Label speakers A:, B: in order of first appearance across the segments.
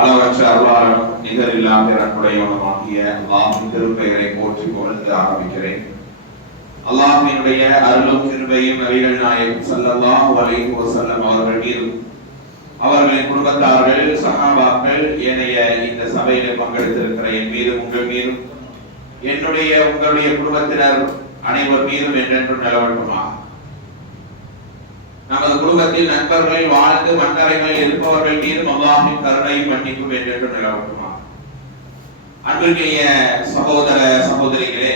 A: அளவற்ற அருளாளர் நிகரில்லா பிறப்புடையவனுமாகிய அல்லாஹின் திருப்பெயரை போற்றி புகழ்ந்து ஆரம்பிக்கிறேன். அல்லாஹினுடைய அருளும் கிருபையும் நபிகள் நாயகம் ஸல்லல்லாஹு அலைஹி வஸல்லம் அவர்கள் மீதும் அவர்களின் குடும்பத்தார்கள் சகாபாக்கள் ஏனைய இந்த சபையில பங்கெடுத்திருக்கிற என் மீதும் உங்கள் மீதும் என்னுடைய உங்களுடைய குடும்பத்தினர் அனைவர் மீதும் என்றென்றும் நிலவட்டுமா? நமது குடும்பத்தில் நண்பர்களில் வாழ்ந்து மன்னரைகள் இருப்பவர்கள் மீது அல்லாஹின் கருணையும் மன்னிக்கும் என்று நிலவட்டுமா அன்பிற்குரிய சகோதர சகோதரிகளே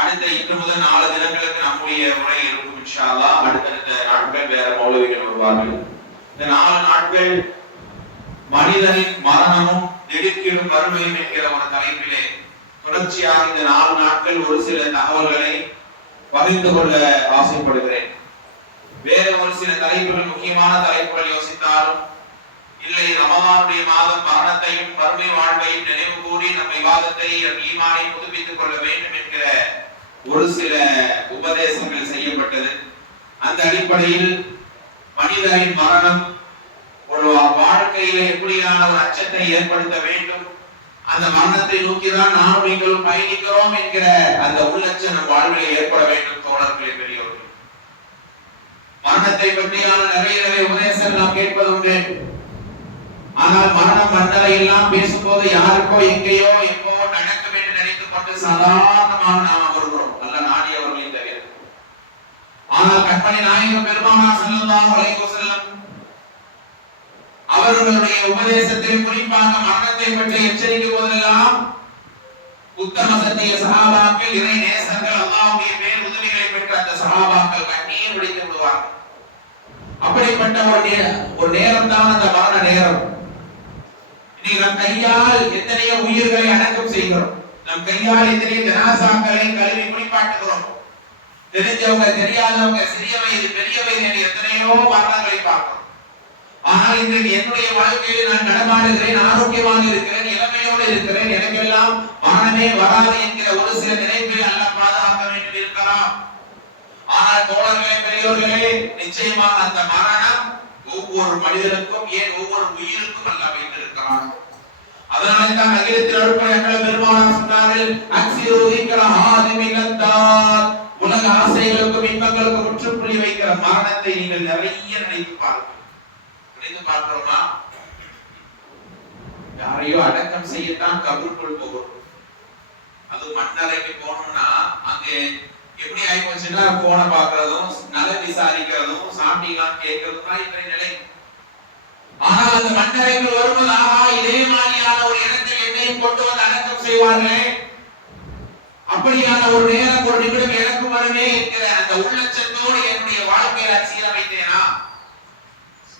A: அடுத்த இன்று முதல் நாலு தினங்களுக்கு நம்முடைய உரை இருக்கும் இன்ஷா அடுத்தடுத்த நாட்கள் வேற மௌலவிகள் வருவார்கள். இந்த நாலு நாட்கள் மனிதனின் மரணமும் திடுக்கிடும் வறுமையும் என்கிற ஒரு தலைப்பிலே தொடர்ச்சியாக இந்த நாலு நாட்கள் ஒரு சில தகவல்களை பகிர்ந்து கொள்ள ஆசைப்படுகிறேன். வேற ஒரு சில தலைப்புகள் முக்கியமான தலைப்புகள் யோசித்தாலும் இல்லை ரமதானுடைய மாதம் மரணத்தையும் வறுமை வாழ்வையும் நினைவு கூறி நம் விவாதத்தை ஈமானை புதுப்பித்துக் கொள்ள வேண்டும் என்கிற ஒரு சில உபதேசங்கள் செய்யப்பட்டது. அந்த அடிப்படையில் மனிதனின் மரணம் ஒரு வாழ்க்கையில எப்படியான ஒரு அச்சத்தை ஏற்படுத்த வேண்டும்? அந்த மரணத்தை நோக்கிதான் நாம் நீங்களும் பயணிக்கிறோம் என்கிற அந்த உள்ளச்சம் நம் வாழ்வில் ஏற்பட வேண்டும் தோழர்களே பெரியவர்கள் மரணத்தை பற்றியான நிறைய நிறைய உபதேசம் நாம் கேட்பது உண்டு. ஆனால் மரணம் மன்னரை எல்லாம் பேசும்போது யாருக்கோ எங்கேயோ எப்போ நடக்கும் என்று நினைத்துக் கொண்டு சாதாரணமாக நாம் வருகிறோம். நல்ல நாடியவர்களை தவிர. ஆனால் கற்பனை நாயகம் பெருமானா ஸல்லல்லாஹு அலைஹி அவர்களுடைய உபதேசத்தில் குறிப்பாக மரணத்தை பற்றி எச்சரிக்கும் போதெல்லாம் உத்தம சத்திய சகாபாக்கள் இறை நேசர்கள் அல்லாவுடைய மேல் உதவிகளை பெற்ற அந்த சகாபாக்கள் கண்ணீர் போவார் அப்படிப்பட்ட ஒரு ஒரு நேரம் தான் அந்த மரண நேரம். நம் கையால் எத்தனையோ உயிர்களை அடக்கம் செய்கிறோம். நம் கையால் எத்தனையோ ஜனாசாக்களை கழுவி குளிப்பாட்டுகிறோம். தெரிஞ்சவங்க தெரியாதவங்க சிறிய வயது பெரிய வயது என்று எத்தனையோ மரணங்களை பார்க்கிறோம். ஆனால் இன்றைக்கு என்னுடைய வாழ்க்கையில் நான் நடமாடுகிறேன் ஆரோக்கியமாக இருக்கிறேன் இளமையோடு இருக்கிறேன் எனக்கெல்லாம் மரணமே வராது என்கிற ஒரு சில நினைப்பில் அல்ல பாதுகாக்க வேண்டும் இருக்கலாம் ஆனால் தோழர்களே பெரியோர்களே நிச்சயமாக அந்த மரணம் ஒவ்வொரு மனிதனுக்கும் ஏன் ஒவ்வொரு உயிருக்கும் அல்ல வைத்திருக்கிறான் அதனால தான் அகிலத்தில் பெருமானார் சொன்னார்கள் உலக ஆசைகளுக்கும் இன்பங்களுக்கும் முற்றுப்புள்ளி வைக்கிற மரணத்தை நீங்கள் நிறைய நினைத்து பாருங்கள் நினைத்து பார்க்கிறோமா? யாரையோ அடக்கம் செய்யத்தான் கபருக்குள் போகிறோம் அது மண்ணறைக்கு போனோம்னா அங்க எப்படி ஆகி போச்சுன்னா போனை பார்க்கறதும் நல விசாரிக்கிறதும் சாப்பிட்டீங்களான்னு கேட்கறதும் தான் இன்றைய நிலை. ஆனால் அந்த மண்ணறைகள் வரும்போது ஆஹா இதே மாதிரியான ஒரு இடத்தில் என்னையும் கொண்டு வந்து அடக்கம் செய்வார்களே. அப்படியான ஒரு நேரம் ஒரு நிமிடம் எனக்கு வருமே என்கிற அந்த உள்ளச்சத்தோடு என்னுடைய வாழ்க்கையில சீரமைத்தேனா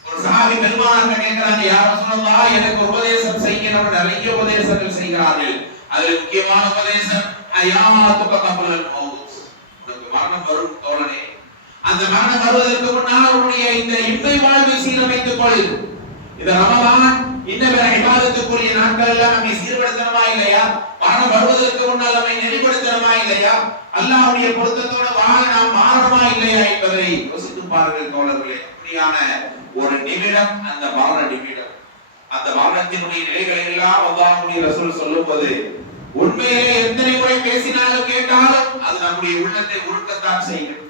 A: ஒரு சாமி பெருமானார் கேட்கிறாங்க யாரும் சொல்லலாம் எனக்கு உபதேசம் செய்யணும் நிறைய உபதேசங்கள் செய்கிறார்கள். அதில் முக்கியமான உபதேசம் ஐயாமாத்துக்க பக்கம் மரணம் வரும் தோழனே அந்த மரணம் வருவதற்கு முன்னால் உன்னுடைய இந்த இன்மை வாழ்வை சீரமைத்துக் கொள். இந்த ரமதான் இன்னும் பிற இபாதத்துக்குரிய நாட்கள் எல்லாம் நம்மை சீர்படுத்தணுமா இல்லையா? மரணம் வருவதற்கு முன்னால் நம்மை நெறிப்படுத்தணுமா இல்லையா? அல்லாஹ்வுடைய பொருத்தத்தோடு வாழ நாம் மாறணுமா இல்லையா என்பதை யோசித்து பாருங்கள் தோழர்களே அப்படியான ஒரு நிமிடம் அந்த மரண நிமிடம். அந்த மரணத்தினுடைய நிலைகளை எல்லாம் அல்லாஹ்வுடைய ரசூல் சொல்லும் போது உண்மையிலே எத்தனை முறை பேசினாலும் கேட்டாலும் அது நம்முடைய உள்ளத்தை உருக்கத்தான் செய்யும்.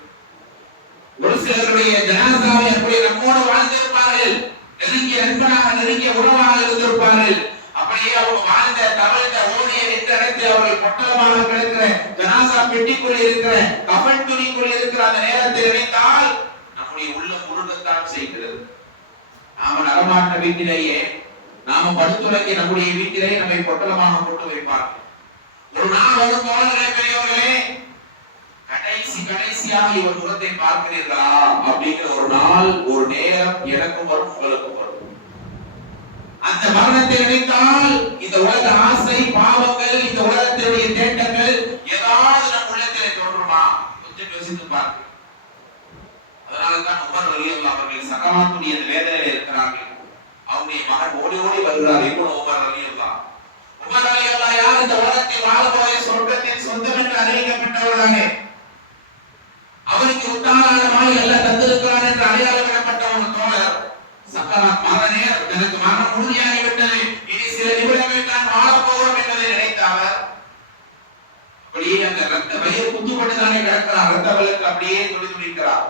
A: ஒரு சிலருடைய ஜனாசாவை அப்படி நம்மோடு வாழ்ந்திருப்பார்கள். நெருங்கிய நண்பனாக நெருங்கிய உறவாக இருந்திருப்பார்கள். அப்படியே அவங்க வாழ்ந்த தவழ்ந்த ஓடிய நின்ற இடத்தில் அவர்கள் பொட்டலமாக கிடக்கிற ஜனாசா பெட்டிக்குள் இருக்கிற கபன் துணிக்குள் இருக்கிற அந்த நேரத்தை நினைத்தால் நம்முடைய உள்ளம் முருகத்தான் செய்கிறது. நாம நடமாட்ட வீட்டிலேயே நாம படுத்துறக்கி நம்முடைய வீட்டிலே நம்மை பொட்டலமாக போட்டு வைப்பார்கள் ஒரு நாள் வரும் தோழர்களே பெரியவர்களே. கடைசி கடைசியாக இவர் முகத்தை பார்க்கிறீர்களா? அப்படிங்கிற ஒரு நாள் ஒரு நேரம் எனக்கும் வரும் உங்களுக்கும் வரும். அந்த மரணத்தை நினைத்தால் இந்த உலக ஆசை பாவங்கள் இந்த உலகத்தினுடைய தேட்டங்கள் ஏதாவது நம் உள்ளத்திலே தோன்றுமா? கொஞ்சம் யோசித்து பார்க்க அதனாலதான் உமர் ரலியல்லாஹு அவர்கள் சகவாத்துடைய இருக்கிறார்கள். அவருடைய மகன் ஓடி ஓடி வருகிறார். இப்போ உமர் ரலியல்லாஹு. உமர் ரலியல்லாஹு இருக்கிறானே அவருக்கு உத்தாரணமாய் எல்லாம் தந்திருக்கிறான் என்று அடையாளம் விடப்பட்ட தோழர் சக்கரா மகனே எனக்கு மனம் உறுதியாகிவிட்டது. இனி சில நிமிடமே தான் வாழப்போகிறோம் என்பதை நினைத்த அவர். அப்படியே அந்த ரத்த பயிர் குத்துப்பட்டுதானே கிடக்கிறார். ரத்த வலுக்கு அப்படியே துணி துடிக்கிறார்.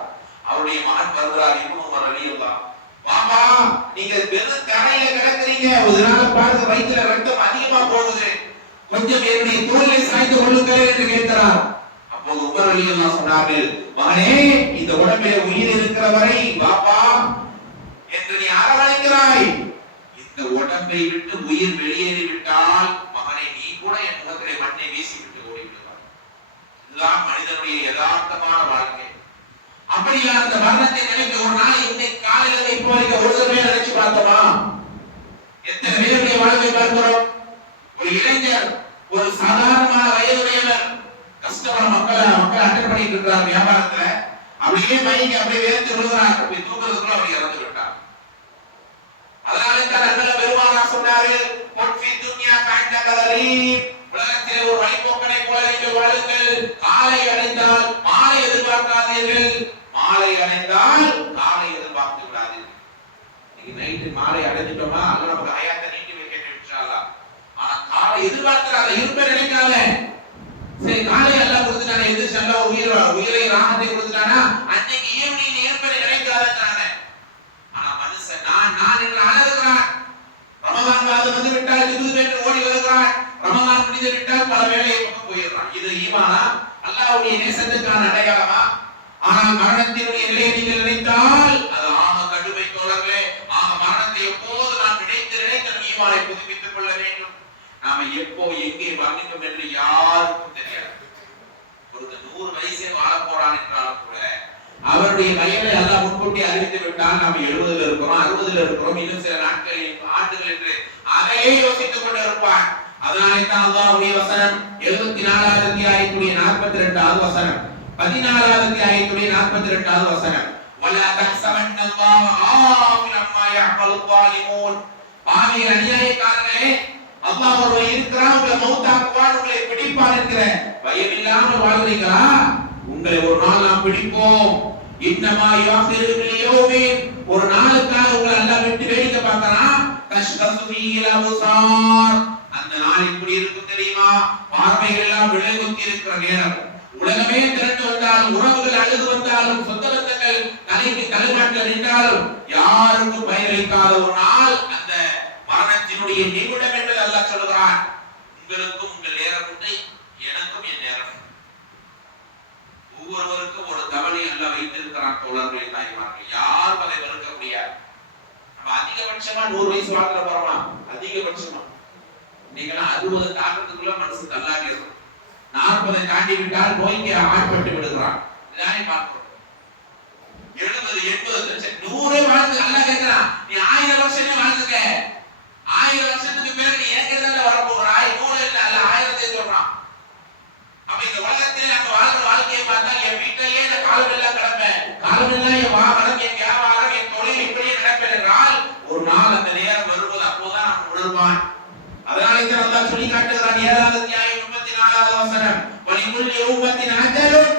A: அவருடைய மகன் வருகிறார். இன்னும் ஒரு அழியலாம் மாமா நீங்க வெறும் கடையில கிடக்குறீங்க. ஒரு நாள் வயிற்றுல ரத்தம் அதிகமா போகுது. கொஞ்சம் என்னுடைய தோலை சாய்ந்து கொள்ளுங்களேன் என்று கேட்கிறார். அப்போது அல்லாஹ் சொன்னார்கள். மகனே இந்த உடம்பிலே உயிர் இருக்கிற வரை பாப்பா என்று நீ அரவணைக்கிறாய் இந்த உடம்பை விட்டு உயிர் வெளியேறி விட்டால் மகனை நீ கூட என் முகத்திலே மண்ணை வீசி விட்டு ஓடிவிடுவார் இதுதான் மனிதனுடைய யதார்த்தமான வாழ்க்கை. அப்படியா அந்த மரணத்தை நினைக்க ஒரு நாள் இன்னைக்கு காலையில இப்போ வரைக்கும் ஒரு தடவை நினைச்சு பார்த்தோமா? எத்தனை பேருடைய வாழ்வை பார்க்கிறோம்? ஒரு இளைஞர் ஒரு சாதாரணமான வயதுடையவர் கஷ்டமான மக்கள் மக்கள் அட்டன் பண்ணிட்டு இருக்கிறார் வியாபாரத்துல. அப்படியே மைக்கு அப்படியே வேர்த்து விழுகிறார். அப்படி தூக்குறதுக்குள்ள அவர் இறந்து விட்டார். அதனால தான் அண்ணல பெருமானா சொன்னாரு பொன்ஃபி துன்யா காண்ட கதலி. உலகத்திலே ஒரு வழிபோக்கனை போல நீங்கள் வாழுங்கள். காலை அடைந்தால் மாலை எதிர்பார்க்காதீர்கள். மாலை அடைந்தால் காலை எதிர்பார்த்து விடாதீர்கள். இன்னைக்கு நைட்டு மாலை அடைஞ்சிட்டோமா அது நமக்கு ஹயாத்தை நீட்டி வைக்க இன்ஷா ஆனா காலை எதிர்பார்க்கிறாங்க இருப்ப நினைக்காத சரி நாளை எல்லாம் கொடுத்துட்டானே எது நல்லா உயிர் உயிரை ராகத்தை கொடுத்துட்டானா அன்னைக்கு ஈவினிங் இருப்பதை நினைக்காதன்றாங்க ஆனா மனுஷன் நான் நான் என்று அழகுகிறான் ரமதான் மாதம் வந்து விட்டால் இது என்று ஓடி வருகிறான் ரமதான் முடிந்து விட்டால் பல வேலையை பக்கம் போயிடுறான் இது ஈமானா அல்லாஹ்வுடைய நேசத்துக்கான அடையாளமா ஆனால் மரணத்தினுடைய நிலையை நீங்கள் நினைத்தால் அது ஆக கடுமை தோழர்களே ஆக மரணத்தை எப்போது நாம் நினைத்து நினைத்து நம் ஈமானை புதுப்பித்துக் கொள்ள வேண்டும் நாம எப்போ எங்கே மரணிக்கும் என்று யாருக்கும் தெரியாது ஒருத்தர் நூறு வயசே வாழ போறான் என்றாலும் கூட அவருடைய வயதை எல்லாம் முன்கூட்டி அறிவித்து விட்டால் நாம் எழுபதுல இருக்கிறோம் அறுபதுல இருக்கிறோம் இன்னும் சில நாட்கள் ஆண்டுகள் என்று அதையே யோசித்துக் கொண்டு இருப்பான் அதனாலே தான் அல்லாஹ்வுடைய வசனம் எழுபத்தி நாலாவது அத்தியாயத்துடைய நாற்பத்தி ரெண்டாவது வசனம் பதினாலாவது அத்தியாயத்துடைய நாற்பத்தி ரெண்டாவது வசனம் ولا تحسبن الله غافلا عما يعمل الظالمون பாவிகள் அநியாயக்காரர்களே அல்லாஹ் ஒருவன் இருக்கிறான் உங்களை மௌத்தாக்குவான் உங்களை பிடிப்பான் என்கிற பயம் இல்லாமல் வாழ்றீங்களா உங்களை ஒரு நாள் நாம் பிடிப்போம் இன்னமா யுவாஃபிருக்கும் லியௌமின் ஒரு நாளுக்காக உங்களை அல்லாஹ் விட்டு வேடிக்கை பார்க்கறான் தஷ்கசு அபுசார் அந்த நாள் எப்படி இருக்கும் தெரியுமா? பார்வைகள் எல்லாம் விலகுத்தி இருக்கிற நேரம். உலகமே திரண்டு வந்தாலும் உறவுகள் அழுது வந்தாலும் சொந்த பந்தங்கள் தலைக்கு தலைமாட்டில் நின்றாலும் யாருக்கும் பயனளிக்காத ஒரு நாள் அந்த மரணத்தினுடைய நிமிடம் என்று அல்லாஹ் சொல்கிறான் உங்களுக்கும் உங்கள் நேரம் உண்டு எனக்கும் என் நேரம் உண்டு. ஒவ்வொருவருக்கும் ஒரு தவணை எல்லாம் வைத்திருக்கிறான் தோழர்களே தாய்மார்கள். யாரும் அதை வெறுக்க முடியாது? நம்ம அதிகபட்சமா நூறு வயசு வாழ்க்கை போறோமா? அதிகபட்சமா. நீங்களாம் அறுபது தாக்கத்துக்குள்ள மனசு தள்ளாகிறது நாற்பதை தாண்டி விட்டால் நோய்க்கு ஆட்பட்டு விடுகிறான். இதானே பார்க்கிறோம் எழுபது எண்பது லட்சம் நூறே வாழ்ந்து நல்லா கேட்கிறான் நீ ஆயிரம் வருஷமே வாழ்ந்துக்க ஆயிரம் வருஷத்துக்கு பிறகு நீ எங்க வரப்போகிறாய் நூறு இல்ல அல்ல ஆயிரத்தை சொல்றான் அப்ப இந்த உலகத்தில் நம்ம வாழ்ற வாழ்க்கையை பார்த்தா என் வீட்டிலேயே இந்த காலம் எல்லாம் கிடப்பேன். காலம் எல்லாம் என் வாகனம் என் வியாபாரம் என் தொழில் இப்படியே நடப்பேன் என்றால் ஒரு நாள் அந்த நேரம் வருவது அப்போதான் அவன் உணர்வான். அதனால தான் நல்லா சொல்லி காட்டுகிறான் ஏழாவது நியாயம் முப்பத்தி நாலாவது வசனம். வலிமுள்ளி உம்மத்தின் அஜலும்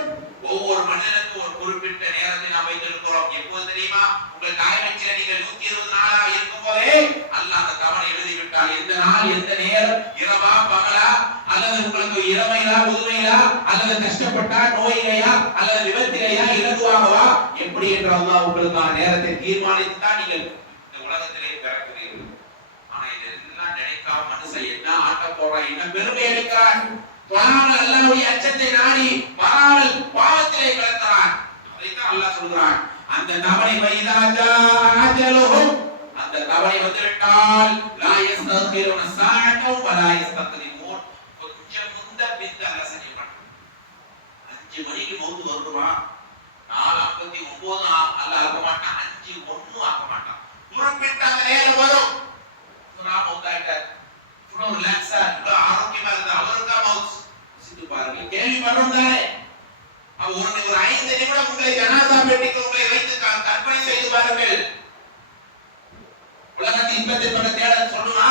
A: ஒவ்வொரு மனிதனுக்கும் ஒரு குறிப்பிட்ட நேரத்தை நாம் வைத்திருக்கிறோம். எப்போது தெரியுமா? உங்கள் தாய் நீங்கள் நூத்தி இருபது நாளா இருக்கும் போதே அல்லாஹ் அந்த தவணை எழுதி விட்டால் எந்த நாள் எந்த நேரம் இரவா பகலா அல்லது உங்களுக்கு இளமையிலா அல்லது கஷ்டப்பட்டா நோயிலையா அல்லது விபத்திலையா இலகுவாகவா எப்படி என்று அல்லாஹ் உங்களுக்கான நேரத்தை தீர்மானித்து தான் நீங்கள் இந்த உலகத்திலே பிறக்கிறீர்கள். ஆனா இதெல்லாம் நினைக்காம மனுஷன் என்ன ஆட்ட போறான் என்ன பெருமை அளிக்கிறான்? அல்லாவுடைய அல்லாஹ்வுடைய அச்சத்தை நாடி வராமல் பாவத்திலே கிடக்கிறான் அதைத்தான் அல்லாஹ் சொல்கிறான் அந்த தவணை வைதாஜா அஜலுஹும் அந்த தவணை வந்துவிட்டால் லா யஸ்தகிருன சாஅத்தும் வலா யஸ்தக்திமூன் கொஞ்சம் முந்த பிந்த அரசனை அஞ்சு மணிக்கு மௌத்து வருமா நாலு ஐம்பத்தி ஒன்பது அல்ல ஆக்க மாட்டான் அஞ்சு ஒண்ணு ஆக்க மாட்டான் குறிப்பிட்ட அந்த நேரம் வரும் சுறா மௌத்தாயிட்டார் இவ்வளவு ரிலாக்ஸா இவ்வளவு ஆரோக்கியமா இருந்தா அவருக்கு தான் மவுத் சித்து பாருங்க கேள்விப்படுறோம் தானே அவ ஒரு ஐந்து நிமிடம் உங்களை ஜனாதா பெட்டிக்கு உங்களை வைத்து கற்பனை செய்து பாருங்கள். உலகத்தை இன்பத்தை கொண்ட தேட சொல்லுமா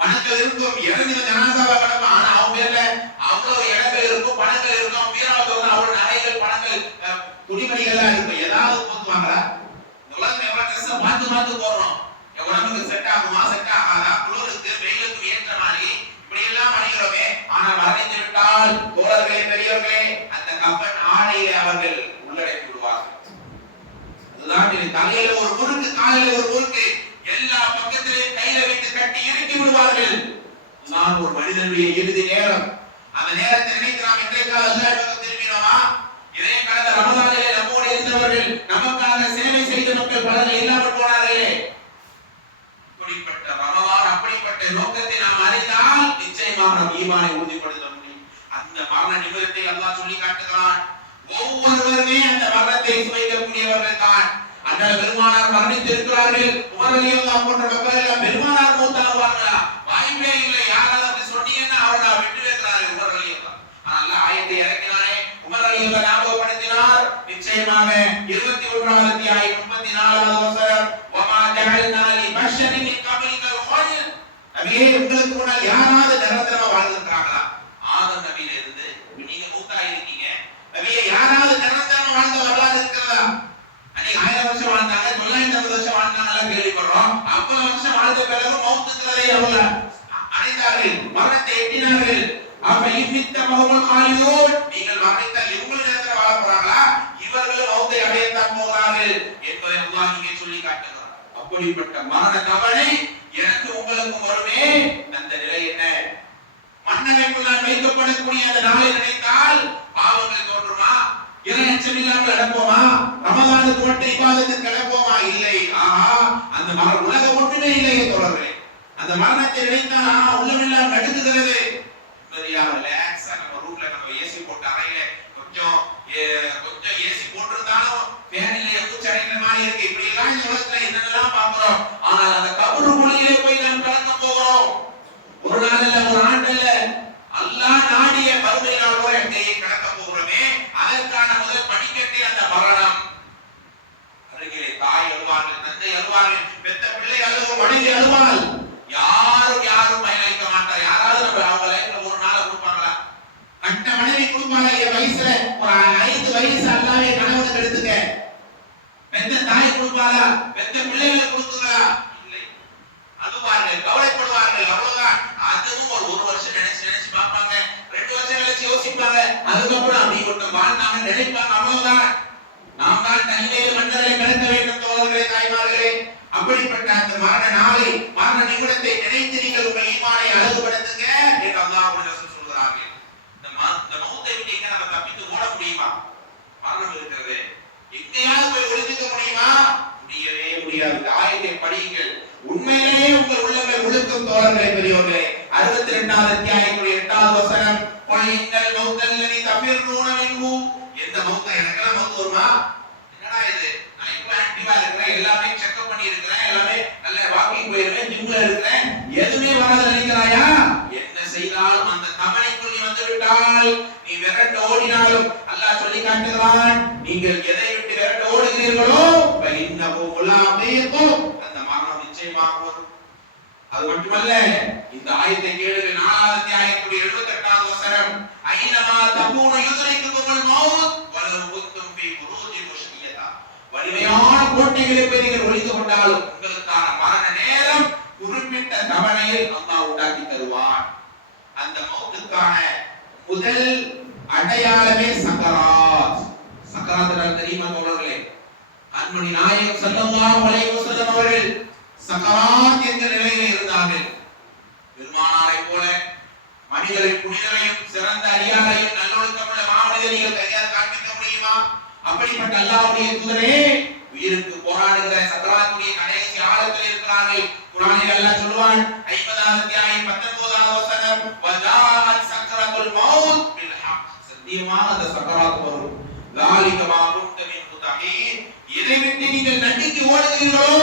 A: பணங்கள் இருக்கும் இறந்து ஜனாதாவா கிடமா ஆனா அவங்க பேர்ல அவ்வளவு இடங்கள் இருக்கும் பணங்கள் இருக்கும். வீராவது அவ்வளவு நகைகள் பணங்கள் அஹ், துணிமணிகள்லாம் இருக்கும் ஏதாவது போக்குவாங்களா இந்த உலகம் எவ்வளவு ட்ரெஸ் மாத்து மாத்து போடுறோம். உடம்புக்கு செட் ஆகுமா? செட் ஆகாதா? குளிருக்கு வெயிலுக்கு ஏற்ற மாதிரி இப்படி எல்லாம் அணிகிறோமே ஆனால் மரணித்து விட்டால் தோழர்களே பெரியவர்களே அந்த கம்பன் ஆணையை அவர்கள் உள்ளடக்கி விடுவார்கள். அதுதான் தலையில ஒரு முறுக்கு காலையில ஒரு முறுக்கு. எல்லா பக்கத்திலையும் கையில வைத்து கட்டி இறக்கி விடுவார்கள். நான் ஒரு மனிதனுடைய இறுதி நேரம். அந்த நேரத்தை நினைத்து நாம் இன்றைக்காக திரும்பினோமா? இதை கடந்த ரமதானிலே நம்மோடு இருந்தவர்கள் நமக்காக சேவை செய்த மக்கள் பலர் இல்லாமல் போனார்களே. இப்படிப்பட்ட ரமதான் அப்படிப்பட்ட நோக்கத்தை நாம் அறிந்தால் நிச்சயமாக நம் ஈமானை உறுதிப்படுத்த அந்த மரண நிமிடத்தை அல்லாஹ் சொல்லி காட்டுகிறான் ஒவ்வொருவருமே அந்த மரணத்தை சுவைக்கக்கூடியவர்கள் தான். அந்த பெருமானார் மரணித்திருக்கிறார்கள். உமர் அலி அல்லாஹ் போன்ற மக்கள் எல்லாம் பெருமானார் மூத்தாகுவார்களா வாய்ப்பே இல்லை. யாராவது அப்படி சொன்னீங்கன்னா அவரை விட்டு வைக்கிறார்கள் உமர் அலி அல்லாஹ் ஆனால் ஆயத்தை இறக்கினாரே உமர் அலி அல்லாஹ் ஞாபகப்படுத்தினார். நிச்சயமாக இருபத்தி ஒன்றாவது அத்தியாயம் முப்பத்தி நாலாவது வசனம். வமா ஜஅல்னா லி மின் கப்லிகல் ஹுல். நபியே உங்களுக்கு முன்னால் யாராவது நிரந்தரமா வாழ்ந்திருக்கிறாங்களா ஆதம் நபியில இருந்து நீங்க மூத்தா இருக்கீங்க நபியே யாராவது நிரந்தரமா வாழ்ந்த வரலாறு இருக்கிறதா? அன்னைக்கு ஆயிரம் வருஷம் வாழ்ந்தாங்க தொள்ளாயிரத்தி ஐம்பது வருஷம் வாழ்ந்தாங்க கேள்விப்படுறோம். ஐம்பது வருஷம் வாழ்ந்த பிறகு மௌத்துக்கிறதை அவங்க அடைந்தார்கள் மரணத்தை எட்டினார்கள். அப்ப இம்மித்த மகமுல் காலிதோன். நீங்கள் மறைத்தால் இவங்களும் நேரத்தில் வாழ போறாங்களா? இவர்களும் மௌத்தை அடையத்தான் போகிறார்கள் என்பதை அல்லாஹ் இங்கே சொல்லி காட்டுகிறார் அப்படிப்பட்ட மரண கவலை எனக்கு உங்களுக்கும் வருமே. அந்த நிலை என்ன? மன்னரைக்குள்ளால் வைக்கப்படக்கூடிய அந்த நாளை நினைத்தால் பாவங்கள் தோன்றுமா? இறையச்சம் இல்லாமல் நடப்போமா? ரமதானுக்கு மட்டும் இபாதத்துக்கு கிடப்போமா இல்லை. ஆஹா அந்த மர உலகம் ஒன்றுமே இல்லையே தொடர்களே அந்த மரணத்தை நினைத்தால் ஆஹா உள்ளமெல்லாம் நடுங்குகிறது. சரியா ரிலாக்ஸா நம்ம ரூம்ல நம்ம ஏசி போட்டு அறையில கொஞ்சம் கொஞ்சம் ஏசி போட்டிருந்தாலும் ஃபேன் இல்ல மூச்சு மாதிரி இருக்கு. இப்படி எல்லாம் இந்த உலகத்துல என்னென்னலாம் பாக்குறோம் ஆனால் அந்த கபரு மொழியிலே போய் நாம் கலந்து போகிறோம். ஒரு நாள் இல்ல ஒரு நாள் நாடிய எங்கேயே கடக்க போகிறோமே அதற்கான முதல் படிக்கட்டே அந்த மரணம். அருகிலே தாய் அழுவார்கள் தந்தை அழுவார்கள் பெத்த பிள்ளை அழுவும் மனைவி அழுவாள். யாரும் யாரும் பயனளிக்க மாட்டார் யாராவது நம்ம அவங்க லைஃப்ல ஒரு நாளை கொடுப்பாங்களா கட்ட மனைவி கொடுப்பாங்க என் வயசுல ஒரு ஐந்து வயசு அல்லாவே கணவனுக்கு எடுத்துக்க பெத்த தாய் கொடுப்பாளா பெத்த பிள்ளைகளை கொடுக்குங்களா இல்லை அழுவார்கள் கவலைப்படுவார்கள் அவ்வளவுதான் அதுவும் ஒரு ஒரு வருஷம் நினைச்சு நினைச்சு பார்ப்பாங்க ரெண்டு வருஷம் கழிச்சு யோசிப்பாங்க அதுக்கப்புறம் அப்படி ஒன்று வாழ்ந்தாங்க நினைப்பாங்க அவ்வளவுதான் நாம் தான் தனிமையில் மன்னரை கிடக்க வேண்டும் தோழர்களே தாய்மார்களே அப்படிப்பட்ட அந்த மரண நாளை மரண நிமிடத்தை நினைத்து நீங்கள் உங்கள் ஈமானை அழகுபடுத்துங்க என்று அல்லாஹ் ரசூல் சொல்கிறார்கள் இந்த ம- இந்த மௌத்தை விட்டு எங்க நம்ம தப்பித்து ஓட முடியுமா? மரணம் இருக்கிறது. எங்கேயாவது போய் ஒளிஞ்சுக்க முடியுமா? முடியவே முடியாது. ஆயத்தை படியுங்கள். உண்மையிலேயே உங்கள் உள்ளங்கள் முழுக்கும் தோழர்களே பெரியவர்களே அறுபத்தி ரெண்டாவது அத்தியாயத்துடைய எட்டாவது வசனம் "குல் இன்னல் தமிழ் தஃபிர்ரூன மின்ஹு." எந்த மௌத்தம்? எனக்கெல்லாம் மௌத்து வருமா? என்னடா இது? நான் இப்ப ஆக்டிவா இருக்கிறேன். எல்லாமே செக்அப் பண்ணி இருக்கிறேன். எல்லாமே நல்ல வாக்கிங் போயிருக்கேன் ஜிம்ல இருக்கிறேன். எதுவுமே வராது நினைக்கிறாயா என்ன செய்தாலும் அந்த தமனைக்குள் நீ வந்து விட்டால் விரட்ட ஓடினாலும் அல்லாஹ் சொல்லி காட்டுகிறான். நீங்கள் எதை விட்டு விரட்ட ஓடுகிறீர்களோ இன்னமோ முலாமேக்கும் அந்த மரணம் நிச்சயமாகும் அது மட்டுமல்ல இந்த ஆயத்தை கேளுங்க. நாலாவது ஆயத்துடைய எழுபத்தி எட்டாவது வசனம். ஐனமா தபூன உங்கள் மௌத் வலது குத்தும் ஃபீ புரூஜின் முஷ்கியதா வலிமையான கோட்டைகளை போய் நீங்கள் ஒழித்து கொண்டாலும் உங்களுக்கான மரண நேரம் குறிப்பிட்ட தவணையில் அம்மா உண்டாக்கி தருவான். அந்த மௌத்துக்கான முதல் அடையாளமே சக்கராத் சக்கராத் தெரியுமா தோழர்களே அன்புனி நாயகம் சல்லல்லாஹு அலைஹி வஸல்லம் அவர்கள் சக்கராத் என்ற நிலையிலே இருந்தார்கள். பெருமானாரை போல மனிதரை புனிதரையும் சிறந்த அடியாரையும் நல்லொழுக்கமுள்ள மாமனிதர்கள் கையால் காண்பிக்க முடியுமா? அப்படிப்பட்ட அல்லாஹ்வுடைய தூதரே உயிருக்கு போராடுகிற சக்கராத்துடைய கடைசி ஆழத்தில் இருக்கிறார்கள். குரானில் அல்லாஹ் சொல்வான் 50வது அத்தியாயம் 19வது வசனம் வஜாஅத் சக்கரத்துல் மௌத் தீர்மானத சக்கராத் வரும். லாலிகமா கூட்டமின் எதை விட்டு நீங்கள் நன்றிக்கு ஓடுகிறீர்களோ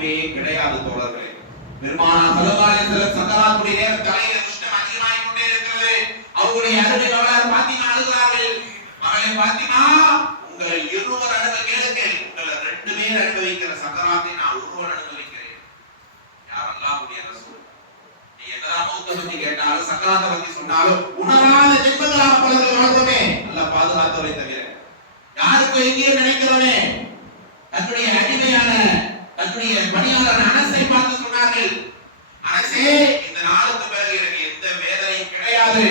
A: வாய்ப்பே கிடையாது தோழர்களே. பெருமானா ஸல்லல்லாஹு அலைஹி வஸல்லம் சக்கராத்துடைய நேரம் தலையில உஷ்ணம் அதிகமாகிக் கொண்டே இருக்கிறது. அவருடைய அருமை மகளார் பாத்திமா அழுகிறார்கள் மகளே பாத்திமா உங்கள் இருவர் அனுபவ கேளுங்கள். உங்களை ரெண்டு பேர் அனுபவிக்கிற சக்கராத்தை நான் ஒருவர் அனுபவிக்கிறேன் யார் அல்லாஹ்வுடைய ரசூல்? நீ எதனா மௌத்த பத்தி கேட்டாலும் சக்கராத்தை பத்தி சொன்னாலும் உணராத ஜென்மங்களாக பலர்கள் வாழ்றோமே அல்லாஹ் பாதுகாத்தவரை தவிர யாருக்கும் எங்கேயும் நினைக்கிறவனே தன்னுடைய அடிமையான தன்னுடைய பணியாளர் அனசை பார்த்து சொன்னார்கள் அரசே இந்த நாளுக்கு பிறகு எனக்கு எந்த வேதனையும் கிடையாது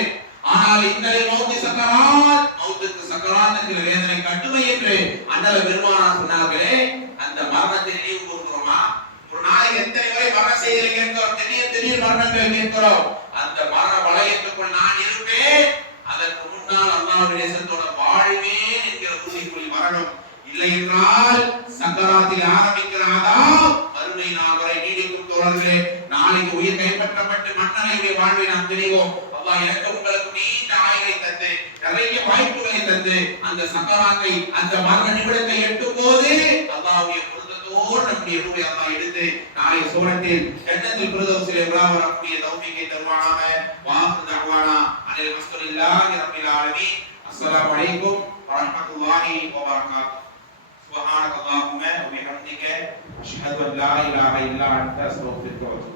A: ஆனால் இந்த மௌத்தி சக்கராத் மௌத்துக்கு சக்கராத் என்கிற வேதனை கட்டுமை என்று அண்ணல பெருமானார் சொன்னார்களே அந்த மரணத்தை நினைவு கூறுகிறோமா ஒரு நாளைக்கு எத்தனை முறை மரண செய்திகளை கேட்கிறோம் திடீர் திடீர் மரணங்களை கேட்கிறோம் அந்த மரண வளையத்துக்குள் நான் இருப்பேன் அதற்கு முன்னால் அல்லாஹ்வுடைய நேசத்தோட வாழ்வேன் என்கிற உறுதிக்குள் வரணும் இல்லை என்றால் சக்கராத்தில் ஆரம்பிக்கிறாதா மறுமை நாள் வரை நீடிக்கும் தோழர்களே நாளைக்கு உயிர் கைப்பற்றப்பட்டு மன்னரையுடைய வாழ்வை நாம் தெரிவோம் அல்லாஹ் எனக்கு உங்களுக்கு நீண்ட ஆயுளை தந்து நிறைய வாய்ப்புகளை தந்து அந்த சக்கராத்தை அந்த மரண நிமிடத்தை எட்டும் போது அல்லாஹ்வுடைய பொருத்தத்தோடு நம்முடைய ரூபை அல்லாஹ் எடுத்து நாளை சோழத்தில் ஜன்னத்தில் பிரதோசிலே உலா வரக்கூடிய தௌஃபீக்கை தருவானாக வாஹு தஅவானா அனில் ஹஸ்துலில்லாஹி ரப்பில் ஆலமீன் அஸ்ஸலாமு அலைக்கும் வரஹ்மத்துல்லாஹி வபரகாத்துஹு سبحانك اللهم وبحمدك أشهد أن لا إله إلا أنت أستغفرك وأتوب إليك